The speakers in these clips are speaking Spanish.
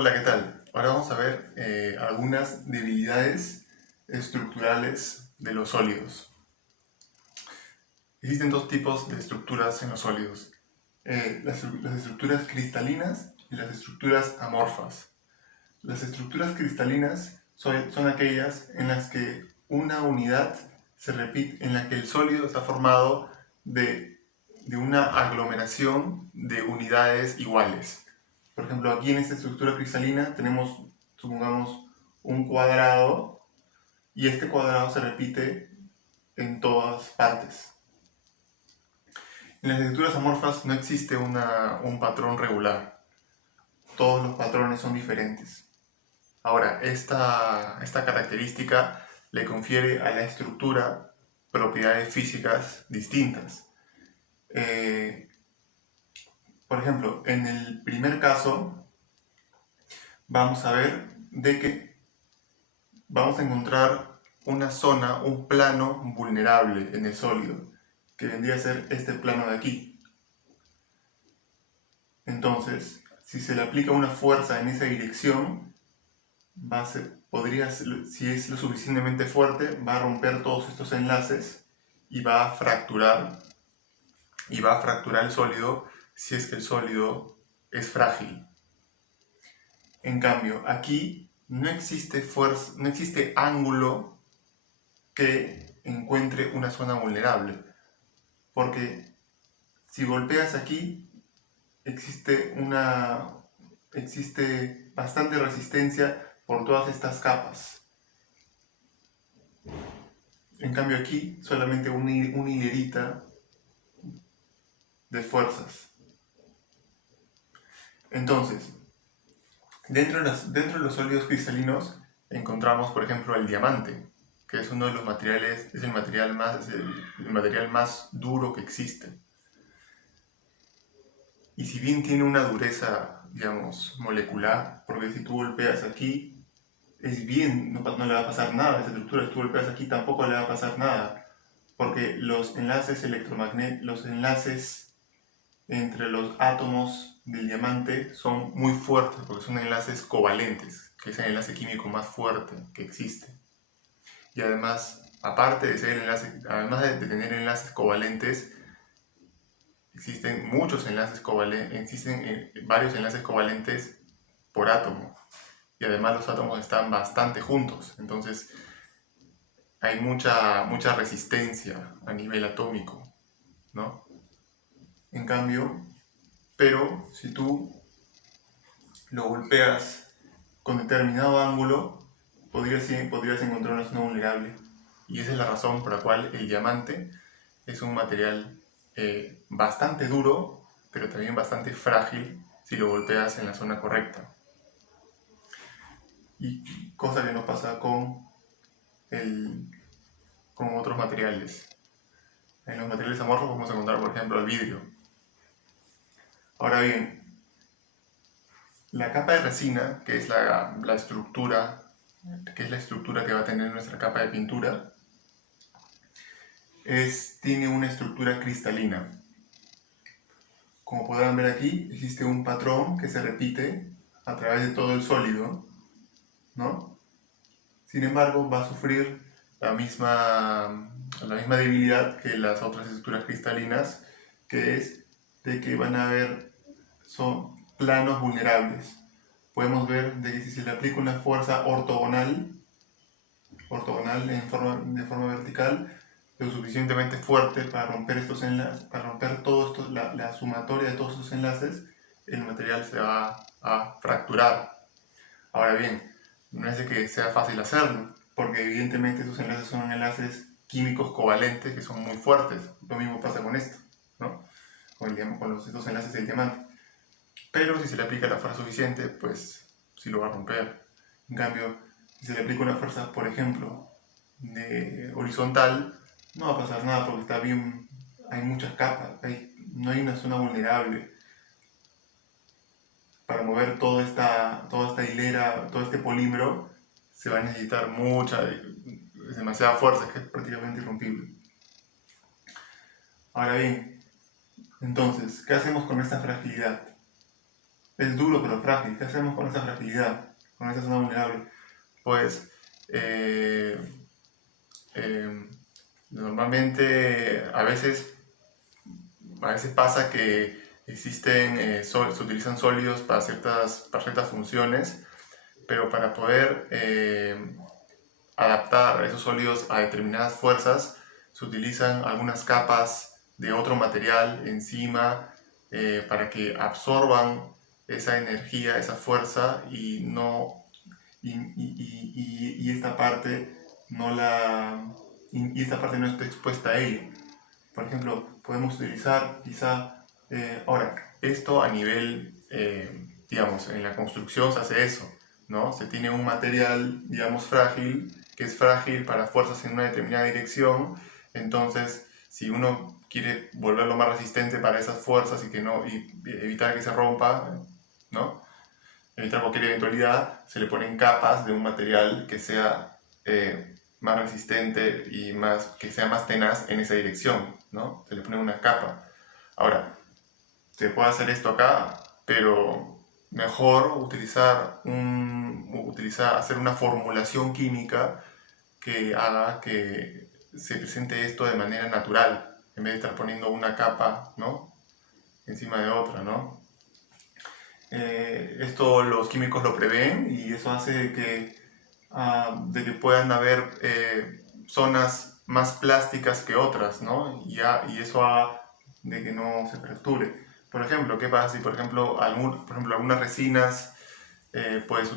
Hola, ¿qué tal? Ahora vamos a ver algunas debilidades estructurales de los sólidos. Existen dos tipos de estructuras en los sólidos. Las estructuras cristalinas y las estructuras amorfas. Las estructuras cristalinas son aquellas en las que una unidad se repite, en la que el sólido está formado de una aglomeración de unidades iguales. Por ejemplo, aquí en esta estructura cristalina tenemos, supongamos, un cuadrado y este cuadrado se repite en todas partes. En las estructuras amorfas no existe un patrón regular. Todos los patrones son diferentes. Ahora, esta característica le confiere a la estructura propiedades físicas distintas. Por ejemplo, en el primer caso, vamos a ver de que vamos a encontrar una zona, un plano vulnerable en el sólido, que vendría a ser este plano de aquí. Entonces, si se le aplica una fuerza en esa dirección, si es lo suficientemente fuerte, va a romper todos estos enlaces y va a fracturar el sólido si es que el sólido es frágil. En cambio, aquí no existe fuerza, no existe ángulo que encuentre una zona vulnerable, porque si golpeas aquí existe bastante resistencia por todas estas capas. En cambio aquí solamente una hilerita de fuerzas. Entonces, dentro de los sólidos cristalinos encontramos, por ejemplo, el diamante, que es uno de los materiales, es el material más duro que existe. Y si bien tiene una dureza, digamos, molecular, porque si tú golpeas aquí, no le va a pasar nada a esa estructura, si tú golpeas aquí tampoco le va a pasar nada, porque los enlaces los enlaces entre los átomos del diamante son muy fuertes, porque son enlaces covalentes, que es el enlace químico más fuerte que existe. Y además, además de tener enlaces covalentes, existen varios enlaces covalentes por átomo. Y además los átomos están bastante juntos, entonces hay mucha resistencia a nivel atómico, ¿no? En cambio, pero si tú lo golpeas con determinado ángulo, podrías encontrar una zona vulnerable. Y esa es la razón por la cual el diamante es un material bastante duro, pero también bastante frágil si lo golpeas en la zona correcta. Y cosa que no pasa con otros materiales. En los materiales amorfos vamos a encontrar, por ejemplo, el vidrio. Ahora bien, la capa de resina, que es la estructura que va a tener nuestra capa de pintura, tiene una estructura cristalina. Como podrán ver aquí, existe un patrón que se repite a través de todo el sólido, ¿no? Sin embargo, va a sufrir la misma debilidad que las otras estructuras cristalinas, que es de que son planos vulnerables. Podemos ver de que si se le aplica una fuerza ortogonal de forma vertical, lo suficientemente fuerte para romper estos enlaces, para romper la sumatoria de todos estos enlaces, el material se va a fracturar. Ahora bien, no es de que sea fácil hacerlo, porque evidentemente estos enlaces son enlaces químicos covalentes que son muy fuertes. Lo mismo pasa con esto, ¿no? Con estos enlaces del diamante. Pero si se le aplica la fuerza suficiente, pues sí lo va a romper. En cambio, si se le aplica una fuerza, por ejemplo, de horizontal, no va a pasar nada porque hay muchas capas, no hay una zona vulnerable. Para mover toda esta hilera, todo este polímero, se va a necesitar demasiada fuerza, que es prácticamente irrompible. Ahora bien, entonces, ¿qué hacemos con esta fragilidad? es duro pero frágil. ¿Qué hacemos con esa fragilidad? Con esa zona vulnerable. Pues normalmente a veces pasa que se utilizan sólidos para ciertas funciones, pero para poder adaptar esos sólidos a determinadas fuerzas se utilizan algunas capas de otro material encima para que absorban esa energía, esa fuerza y esta parte esta parte no está expuesta a ello. Por ejemplo, podemos utilizar quizá, ahora, esto a nivel, digamos, en la construcción se hace eso, ¿no? Se tiene un material, digamos, frágil, que es frágil para fuerzas en una determinada dirección, entonces, si uno quiere volverlo más resistente para esas fuerzas y evitar que se rompa, ¿no? Evitar cualquier eventualidad, se le ponen capas de un material que sea más resistente y que sea más tenaz en esa dirección, ¿no? Se le pone una capa. Ahora, se puede hacer esto acá, pero mejor hacer una formulación química que haga que se presente esto de manera natural, en vez de estar poniendo una capa, ¿no? Encima de otra, ¿no? Esto los químicos lo prevén y eso hace de que puedan haber zonas más plásticas que otras, ¿no? Y eso haga de que no se fracture. Por ejemplo, ¿qué pasa si, por ejemplo, algunas resinas pues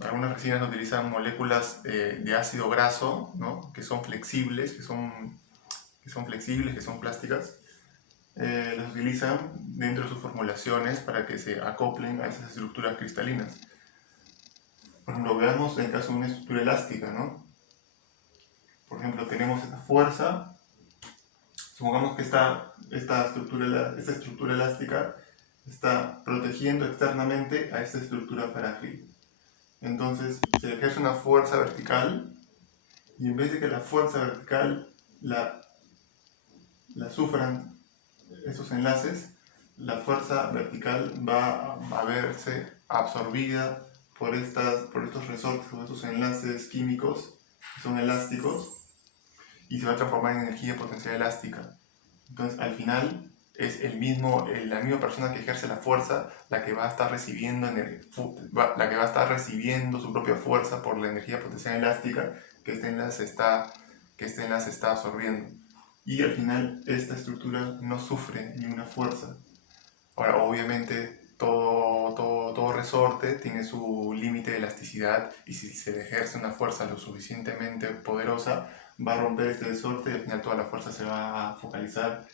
algunas resinas utilizan moléculas de ácido graso, ¿no? Que son flexibles, que son plásticas, las utilizan dentro de sus formulaciones para que se acoplen a esas estructuras cristalinas. Por ejemplo, veamos el caso de una estructura elástica, ¿no? Por ejemplo, tenemos esta fuerza, supongamos que esta estructura elástica está protegiendo externamente a esta estructura frágil. Entonces, se ejerce una fuerza vertical y en vez de que la fuerza vertical la sufran esos enlaces, la fuerza vertical va a verse absorbida por estos resortes, por estos enlaces químicos que son elásticos y se va a transformar en energía potencial elástica. Entonces, al final, es la misma persona que ejerce la fuerza la que va a estar recibiendo su propia fuerza por la energía potencial elástica que este enlace está absorbiendo. Y al final esta estructura no sufre ninguna fuerza. Ahora, obviamente, todo resorte tiene su límite de elasticidad y si se le ejerce una fuerza lo suficientemente poderosa, va a romper este resorte y al final toda la fuerza se va a focalizar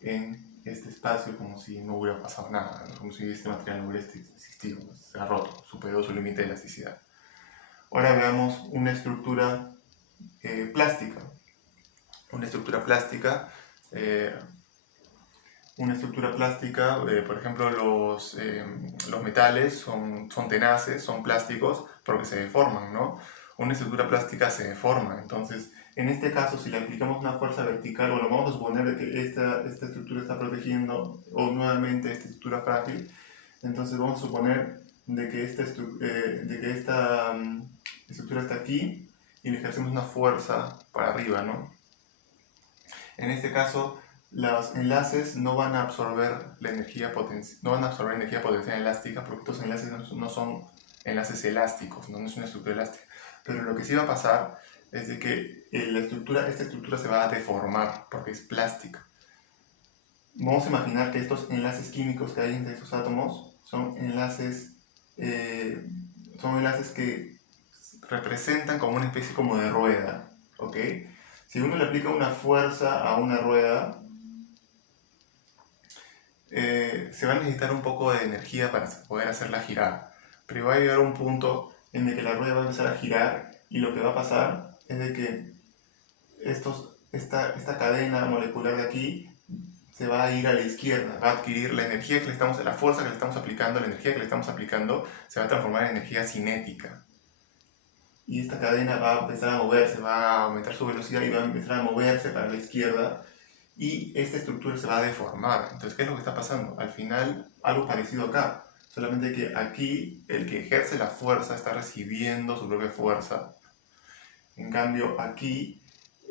en este espacio como si no hubiera pasado nada, como si este material no hubiera existido, se ha roto, superó su límite de elasticidad. Ahora veamos una estructura plástica. Una estructura plástica, por ejemplo, los metales son tenaces, son plásticos porque se deforman, ¿no? Una estructura plástica se deforma, entonces, en este caso, si le aplicamos una fuerza vertical, bueno, vamos a suponer de que esta estructura está protegiendo, o nuevamente esta estructura frágil, entonces vamos a suponer de que esta estructura está aquí y le ejercemos una fuerza para arriba, ¿no? En este caso, los enlaces no van a absorber energía potencial elástica porque estos enlaces no son enlaces elásticos, no es una estructura elástica. Pero lo que sí va a pasar es de que esta estructura se va a deformar porque es plástica. Vamos a imaginar que estos enlaces químicos que hay entre estos átomos son enlaces que representan como una especie como de rueda, ¿ok? Si uno le aplica una fuerza a una rueda, se va a necesitar un poco de energía para poder hacerla girar. Pero va a llegar un punto en el que la rueda va a empezar a girar y lo que va a pasar es de que esta cadena molecular de aquí se va a ir a la izquierda, va a adquirir la fuerza que le estamos aplicando, la energía que le estamos aplicando se va a transformar en energía cinética. Y esta cadena va a empezar a moverse, va a aumentar su velocidad y va a empezar a moverse para la izquierda y esta estructura se va a deformar. Entonces, ¿qué es lo que está pasando? Al final, algo parecido acá, solamente que aquí el que ejerce la fuerza está recibiendo su propia fuerza. En cambio, aquí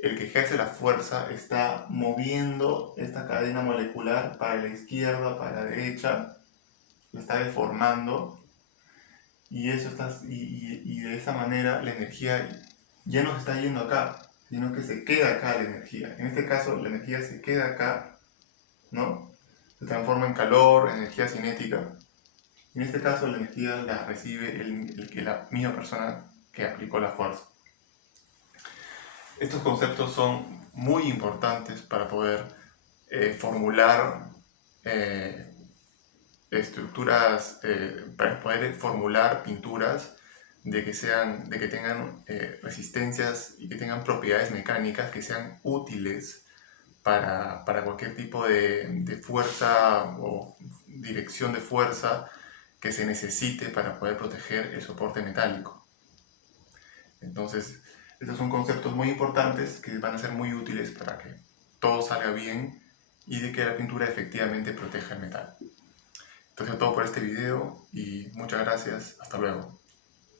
el que ejerce la fuerza está moviendo esta cadena molecular para la izquierda, para la derecha, lo está deformando, y de esa manera la energía ya no se está yendo acá, sino que se queda acá la energía. En este caso, la energía se queda acá, ¿no? Se transforma en calor, energía cinética. En este caso, la energía la recibe la misma persona que aplicó la fuerza. Estos conceptos son muy importantes para poder formular estructuras, para poder formular pinturas de que tengan resistencias y que tengan propiedades mecánicas que sean útiles para cualquier tipo de fuerza o dirección de fuerza que se necesite para poder proteger el soporte metálico. Entonces, estos son conceptos muy importantes que van a ser muy útiles para que todo salga bien y de que la pintura efectivamente proteja el metal. Entonces, todo por este video y muchas gracias. Hasta luego.